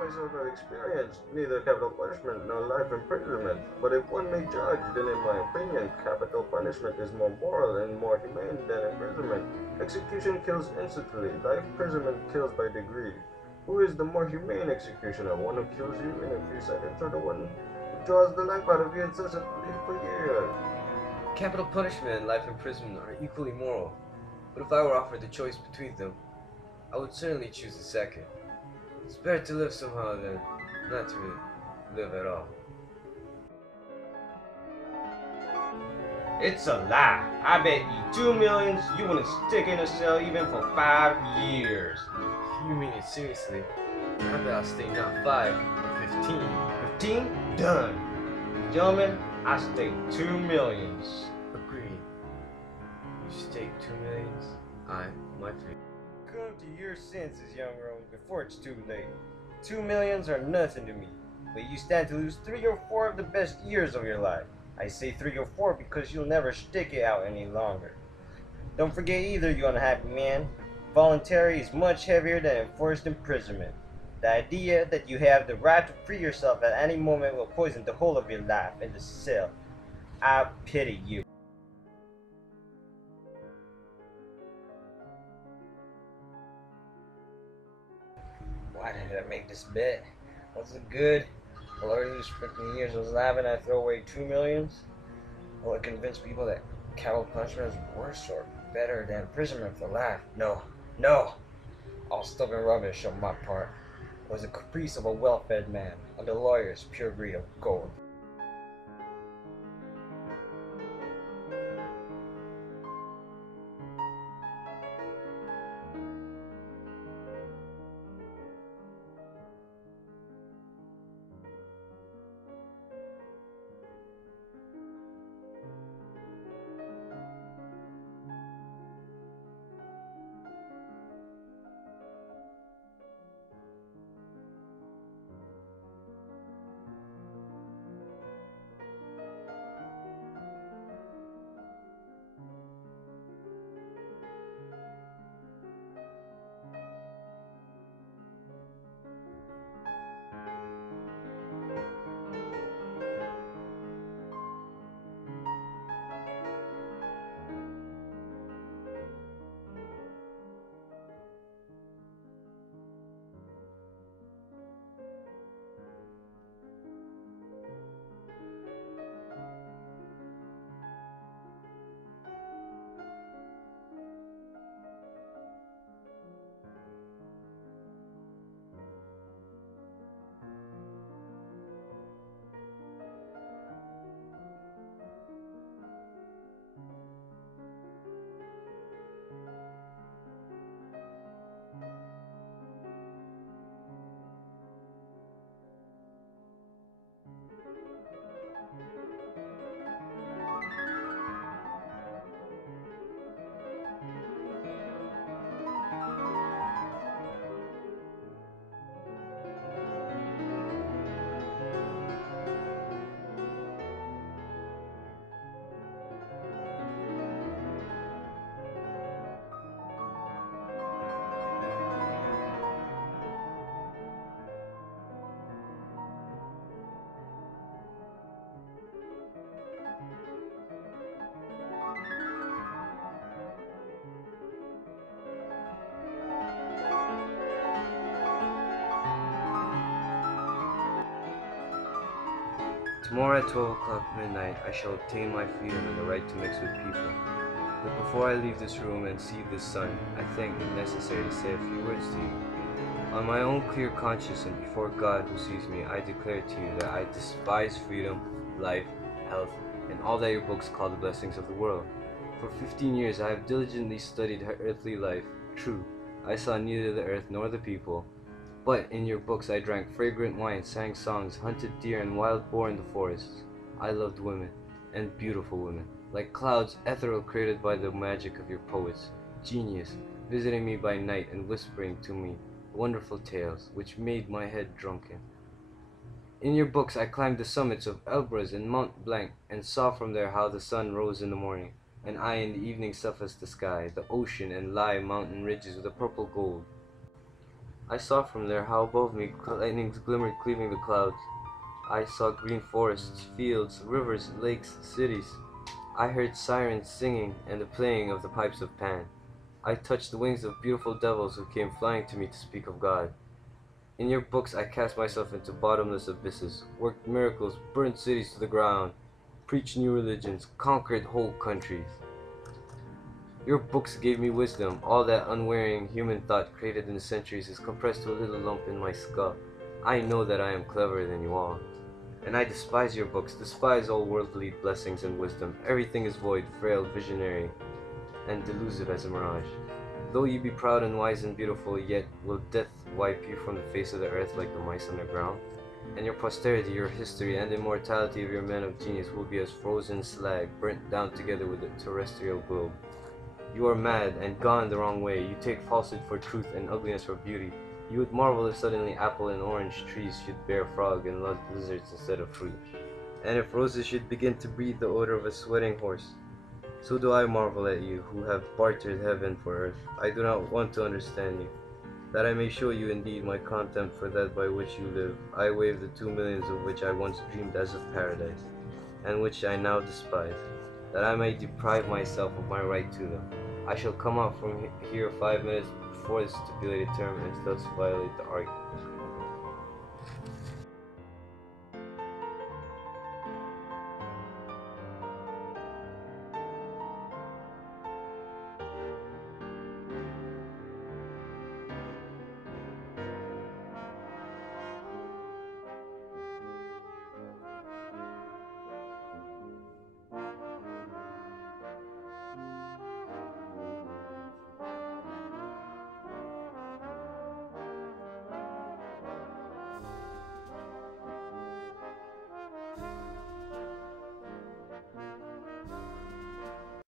myself have experienced neither capital punishment nor life imprisonment, but if one may judge, then in my opinion, capital punishment is more moral and more humane than imprisonment. Execution kills instantly, life imprisonment kills by degree. Who is the more humane executioner, one who kills you in a few seconds or the one who draws the life out of you incessantly for years? Capital punishment and life imprisonment are equally moral, but if I were offered the choice between them, I would certainly choose the second. It's better to live somehow than not to live at all. It's a lie. I bet you 2 millions you wouldn't stick in a cell even for 5 years. If you mean it seriously, I bet I'll stay not 5, but 15. 15? Done. Gentlemen, I stake 2 millions. Agreed. You stake 2 millions, I, my 3. Come to your senses, young Rome, before it's too late. 2 millions are nothing to me, but you stand to lose 3 or 4 of the best years of your life. I say 3 or 4 because you'll never stick it out any longer. Don't forget either, you unhappy man. Voluntary is much heavier than enforced imprisonment. The idea that you have the right to free yourself at any moment will poison the whole of your life in the cell. I pity you. Why did I make this bet? Was it good? Will I lose 15 years of life and I throw away 2 millions? Will it convince people that capital punishment is worse or better than imprisonment for life? No, no! All stubborn rubbish on my part. It was the caprice of a well-fed man, and the lawyer's pure greed of gold. Tomorrow at 12 o'clock midnight, I shall obtain my freedom and the right to mix with people. But before I leave this room and see this sun, I think it necessary to say a few words to you. On my own clear conscience and before God who sees me, I declare to you that I despise freedom, life, health, and all that your books call the blessings of the world. For 15 years I have diligently studied earthly life. True, I saw neither the earth nor the people. But in your books I drank fragrant wine, sang songs, hunted deer and wild boar in the forests. I loved women, and beautiful women, like clouds ethereal created by the magic of your poets. Genius, visiting me by night and whispering to me wonderful tales, which made my head drunken. In your books I climbed the summits of Elbrus and Mont Blanc, and saw from there how the sun rose in the morning, and I in the evening suffused the sky, the ocean and lie mountain ridges with a purple gold. I saw from there how above me lightnings glimmered cleaving the clouds. I saw green forests, fields, rivers, lakes, cities. I heard sirens singing and the playing of the pipes of Pan. I touched the wings of beautiful devils who came flying to me to speak of God. In your books I cast myself into bottomless abysses, worked miracles, burned cities to the ground, preached new religions, conquered whole countries. Your books gave me wisdom. All that unwearying human thought created in the centuries is compressed to a little lump in my skull. I know that I am cleverer than you all. And I despise your books, despise all worldly blessings and wisdom. Everything is void, frail, visionary, and delusive as a mirage. Though you be proud and wise and beautiful, yet will death wipe you from the face of the earth like the mice underground. And your posterity, your history, and immortality of your men of genius will be as frozen slag, burnt down together with the terrestrial globe. You are mad and gone the wrong way. You take falsehood for truth and ugliness for beauty. You would marvel if suddenly apple and orange trees should bear frog and lizards instead of fruit, and if roses should begin to breathe the odor of a sweating horse. So do I marvel at you, who have bartered heaven for earth. I do not want to understand you. That I may show you indeed my contempt for that by which you live, I waive the 2 millions of which I once dreamed as of paradise, and which I now despise, that I may deprive myself of my right to them. I shall come out from here 5 minutes before the stipulated term and thus violate the argument.